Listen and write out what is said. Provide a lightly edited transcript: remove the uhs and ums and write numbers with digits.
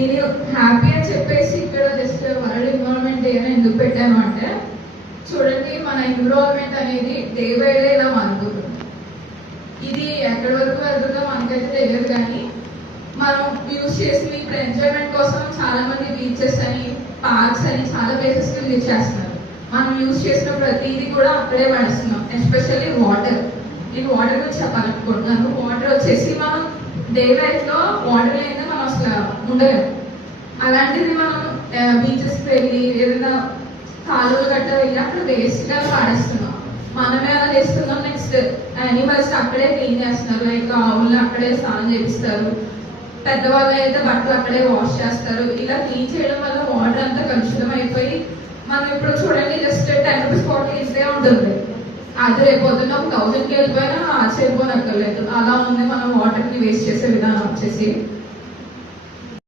ఇది హ్యాపీ అని చెప్పేసి ఇక్కడ జస్ట్ వరల్డ్ ఎన్విరాన్మెంట్ డే అని ఎందుకు పెట్టాను అంటే, చూడండి మన ఎన్విరాన్మెంట్ అనేది డే బై డే ఇలా మారుతుంది. ఇది ఎక్కడి వరకు వెళ్తుందో మనకైతే తెలియదు, కానీ మనం యూజ్ చేసి ఇప్పుడు ఎంజాయ్మెంట్ కోసం చాలా మంది బీచెస్ అని, పార్క్స్ అని చాలా ప్లేసెస్ యూజ్ చేస్తున్నారు. మనం యూజ్ చేసిన ప్రతిదీ కూడా అక్కడే పడుస్తున్నాం. Especially water. నేను వాటర్ గురించి చెప్పాలనుకుంటున్నాను. వాటర్ వచ్చేసి మనం డే లైఫ్ లో వాటర్ లేని మనం అసలు ఉండలేము. అలాంటిది మనం బీచెస్కి వెళ్ళి ఏదైనా కాలువలు గట్ట వెళ్ళి అక్కడ వేస్ట్ గా పాడేస్తున్నాం. మనమే అలా చేస్తున్నాం. నెక్స్ట్ యానిమల్స్ అక్కడే క్లీన్ చేస్తున్నారు. లైక్ ఆవులు అక్కడే స్నానం చేపిస్తారు. పెద్దవాళ్ళు అయితే బట్టలు అక్కడే వాష్ చేస్తారు. ఇలా క్లీన్ చేయడం వల్ల వాటర్ అంతా కలుషితం అయిపోయి మనం ఇప్పుడు చూడండి జస్ట్ 10 రూపీస్ బాటిల్ ఇస్తే ఉంటుంది. అది రేపు పొద్దున్న 1000కి వెళ్ళిపోయినా ఆశ్చర్యపోనక్కర్లేదు. అలా ఉంది మనం వాటర్ ని వేస్ట్ చేసే విధానం వచ్చేసి.